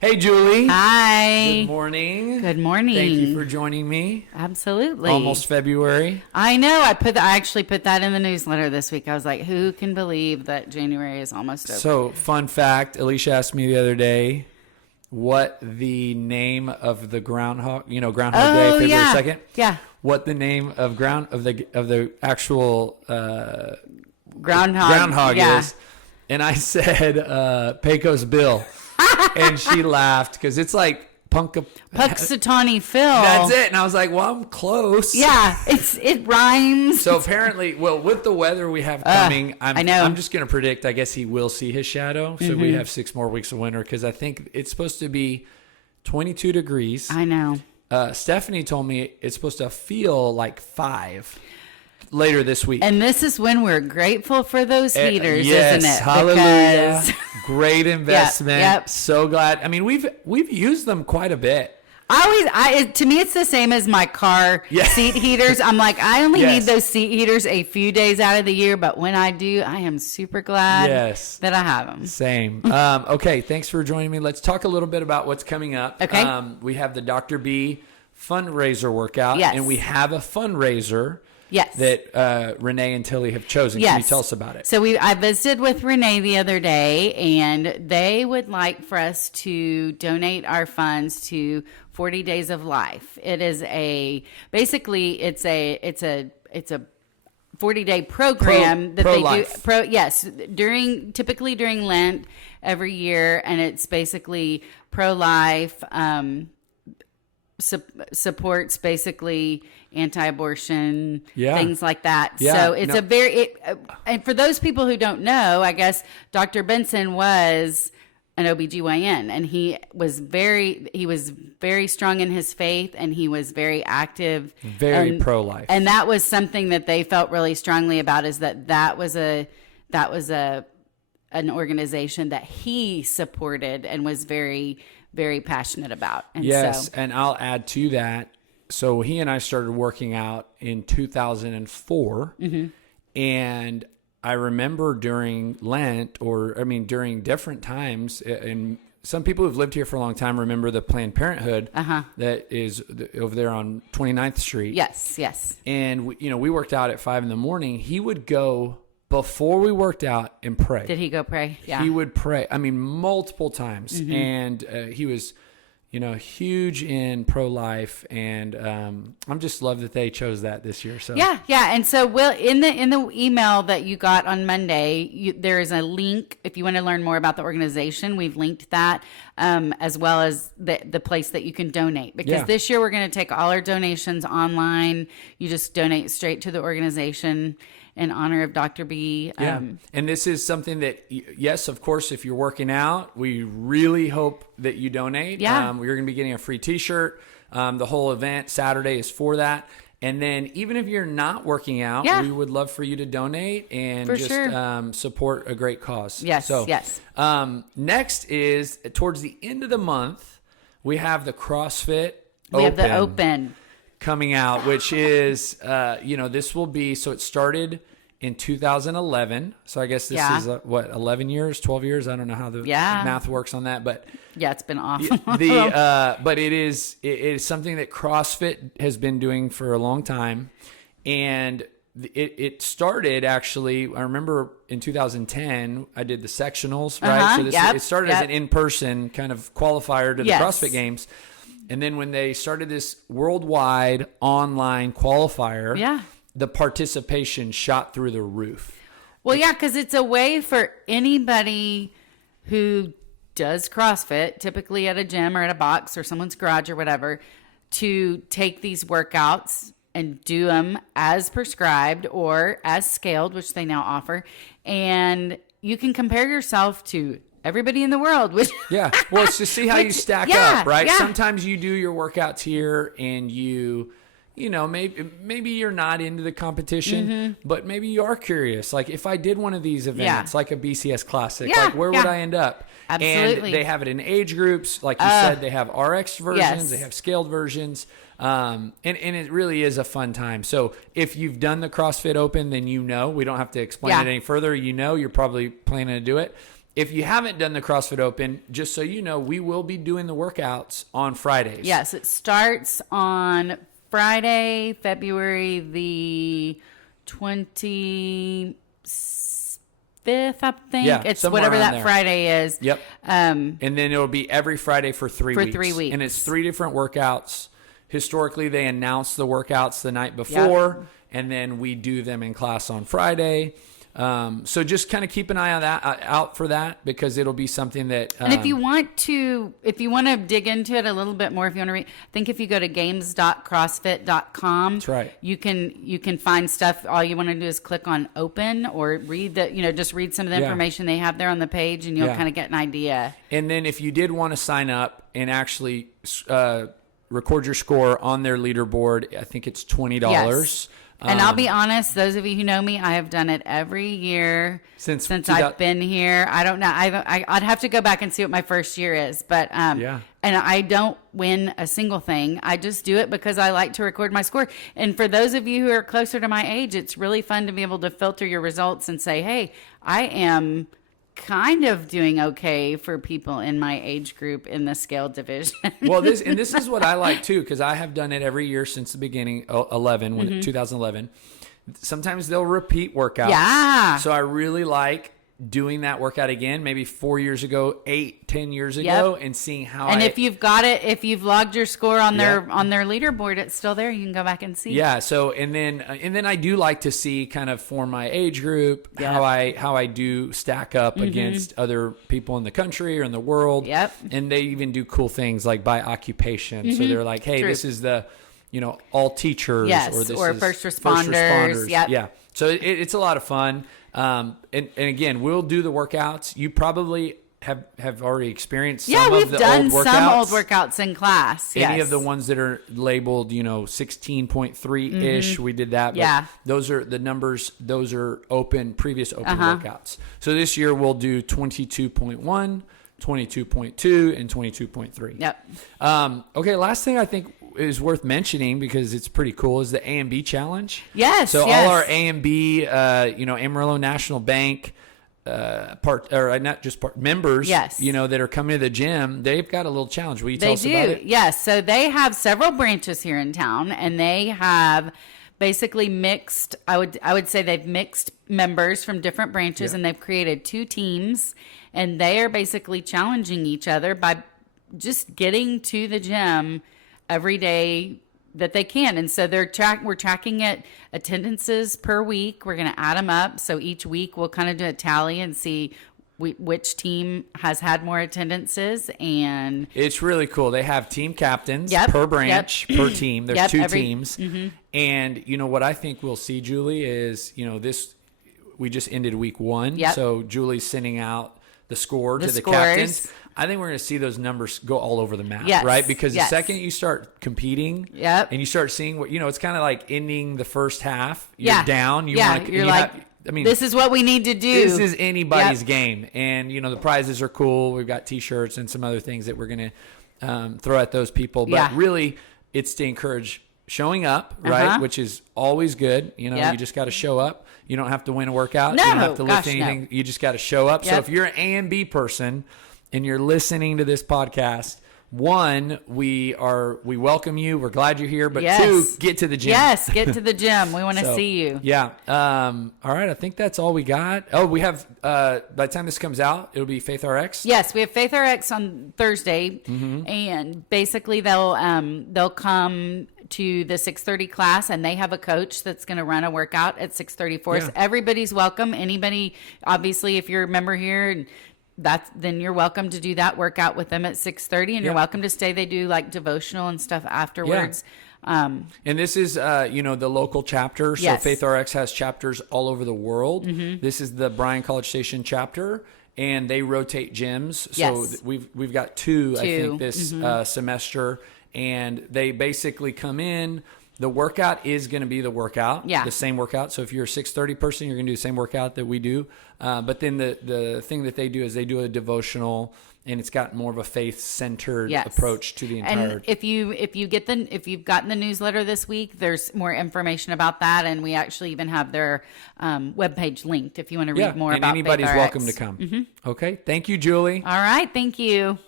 Hey, Julie. Hi. Good morning. Good morning. Thank you for joining me. Absolutely. Almost February. I know. I actually put that in the newsletter this week. I was like, who can believe that January is almost over? So, fun fact, Alicia asked me the other day what the name of the Groundhog Day, February 2nd. Yeah. What the name of the actual Groundhog is. And I said Pecos Bill. And she laughed because it's like Punxsutawney Phil. That's it. And I was like, well, I'm close. Yeah, it rhymes. So apparently, with the weather we have coming, I know. I'm just going to predict, I guess he will see his shadow. So we have 6 more weeks of winter because I think it's supposed to be 22 degrees. I know. Stephanie told me it's supposed to feel like 5 later this week. And this is when we're grateful for those heaters, yes, isn't it? Hallelujah. Because great investment. Yep. So glad. I mean, we've used them quite a bit. To me, it's the same as my car seat heaters. I'm like, I only need those seat heaters a few days out of the year, but when I do, I am super glad that I have them. Same. Okay, thanks for joining me. Let's talk a little bit about what's coming up. Okay. We have the Dr. B fundraiser workout, Yes. and we have a fundraiser. Yes. That Renee and Tilly have chosen. Yes. Can you tell us about it? So I visited with Renee the other day, and they would like for us to donate our funds to 40 Days of Life. It is basically it's a 40-day program that pro-life. do. Typically during Lent every year, and it's basically pro-life. Supports basically anti-abortion, things like that. Yeah, so it's and for those people who don't know, I guess Dr. Benson was an OBGYN, and he was very strong in his faith, and he was very active, very pro-life. And that was something that they felt really strongly about, is that was an organization that he supported and was very, very passionate about. And and I'll add to that. So he and I started working out in 2004, and I remember during Lent, during different times, and some people who've lived here for a long time remember the Planned Parenthood that is over there on 29th Street. Yes. And we worked out at 5 a.m. He would go before we worked out and pray. Did he go pray? Yeah. He would pray. multiple times. And he was, huge in pro-life. And I'm just love that they chose that this year. So yeah. And so in the email that you got on Monday, there is a link if you want to learn more about the organization. We've linked that as well as the place that you can donate. Because this year we're going to take all our donations online. You just donate straight to the organization in honor of Dr. B. And this is something that, yes, of course, if you're working out, we really hope that you donate. Yeah. You're going to be getting a free t-shirt. The whole event Saturday is for that. And then even if you're not working out, we would love for you to donate and support a great cause. Yes, yes. Next is towards the end of the month, we have the CrossFit We have the Open coming out, which is, this will be, so it started in 2011. So I guess this is 11 years, 12 years. I don't know how the math works on that, but it's been awful. But it is something that CrossFit has been doing for a long time. And it started actually, I remember in 2010, I did the sectionals, right? So it started as an in-person kind of qualifier to the CrossFit Games. And then when they started this worldwide online qualifier, the participation shot through the roof. Well, because it's a way for anybody who does CrossFit, typically at a gym or at a box or someone's garage or whatever, to take these workouts and do them as prescribed or as scaled, which they now offer. And you can compare yourself to everybody in the world. Which well, it's to see how you stack up, right? Sometimes you do your workouts here and maybe you're not into the competition, but maybe you are curious. Like if I did one of these events, like a BCS Classic, like where would I end up? Absolutely. And they have it in age groups. Like you said, they have RX versions, they have scaled versions. And it really is a fun time. So if you've done the CrossFit Open, then we don't have to explain it any further. You're probably planning to do it. if you haven't done the CrossFit Open, just so you know, we will be doing the workouts on Fridays. Yes, it starts on Friday, February the 25th, I think. Yeah, it's somewhere whatever around that there. Friday is. Yep. And then it'll be every Friday for 3 weeks. 3 weeks. And it's 3 different workouts. Historically, they announce the workouts the night before, and then we do them in class on Friday. So just kind of keep an eye on that, out for that, because it'll be something that. And if you want to dig into it a little bit more, if you want to read, I think if you go to games.crossfit.com, That's right. You can find stuff. All you want to do is click on open or read just read some of the information they have there on the page, and you'll kind of get an idea. And then if you did want to sign up and actually record your score on their leaderboard, I think it's $20. Yes. And I'll be honest, those of you who know me, I have done it every year since I've been here. I don't know. I'd have to go back and see what my first year is. But and I don't win a single thing. I just do it because I like to record my score. And for those of you who are closer to my age, it's really fun to be able to filter your results and say, hey, I am kind of doing okay for people in my age group in the scale division. Well, this is what I like too, because I have done it every year since the beginning, 2011. Sometimes they'll repeat workouts. Yeah. So I really like doing that workout again, maybe 4 years ago, 8-10 years ago, and seeing how. And if you've logged your score on their leaderboard, it's still there. You can go back and see. Yeah. So and then I do like to see kind of for my age group how I do stack up against other people in the country or in the world. Yep. And they even do cool things like by occupation. So they're like, hey, this is the all teachers, or this or is first responders. Yep. Yeah. So it's a lot of fun. And again, we'll do the workouts. You probably have already experienced some of the old workouts. Yeah, we've done some old workouts in class. Any of the ones that are labeled, 16.3-ish, we did that. Yeah. But those are the numbers. Those are previous open workouts. So this year we'll do 22.1, 22.2, and 22.3. Yep. Okay, last thing I think is worth mentioning, because it's pretty cool, is the A and B challenge. Yes. So all our A and B, Amarillo National Bank, members, that are coming to the gym, they've got a little challenge. Will you tell us about it? Yes. So they have several branches here in town, and they have basically mixed. I would say they've mixed members from different branches, and they've created 2 teams, and they are basically challenging each other by just getting to the gym every day that they can. And so we're tracking it attendances per week. We're going to add them up. So each week we'll kind of do a tally and see which team has had more attendances. And it's really cool. They have team captains per branch, per team. There's 2 teams. And what I think we'll see, Julie, is, we just ended week 1. So Julie's sending out the score to the captains. I think we're going to see those numbers go all over the map, right? Because the second you start competing and you start seeing what, it's kind of like ending the first half, you're down. This is what we need to do. This is anybody's game. And, the prizes are cool. We've got T-shirts and some other things that we're going to throw at those people. But really, it's to encourage showing up, right? Which is always good. You just got to show up. You don't have to win a workout. No, you don't have to lift anything. No. You just got to show up. So if you're an A and B person and you're listening to this podcast, 1, we welcome you. We're glad you're here. But 2, get to the gym. Yes, get to the gym. We want to see you. Yeah. All right. I think that's all we got. Oh, we have, by the time this comes out, it'll be Faith RX. Yes, we have Faith RX on Thursday. And basically they'll come to the 6:30 class, and they have a coach that's going to run a workout at 6:30 for us. Everybody's welcome. Anybody, obviously, if you're a member here, then you're welcome to do that workout with them at 6:30, and you're welcome to stay. They do like devotional and stuff afterwards. And this is, the local chapter. So Faith RX has chapters all over the world. This is the Bryan College Station chapter, and they rotate gyms. So we've got 2, I think, this semester. And they basically come in. The workout is going to be the workout, the same workout. So if you're a 6:30 person, you're going to do the same workout that we do. But then the thing that they do is they do a devotional, and it's got more of a faith-centered Yes. approach to the entire. And if you've gotten the newsletter this week, there's more information about that, and we actually even have their webpage linked if you want to read more and about anybody's FaithRx. welcome to come. Okay, thank you, Julie. All right, thank you.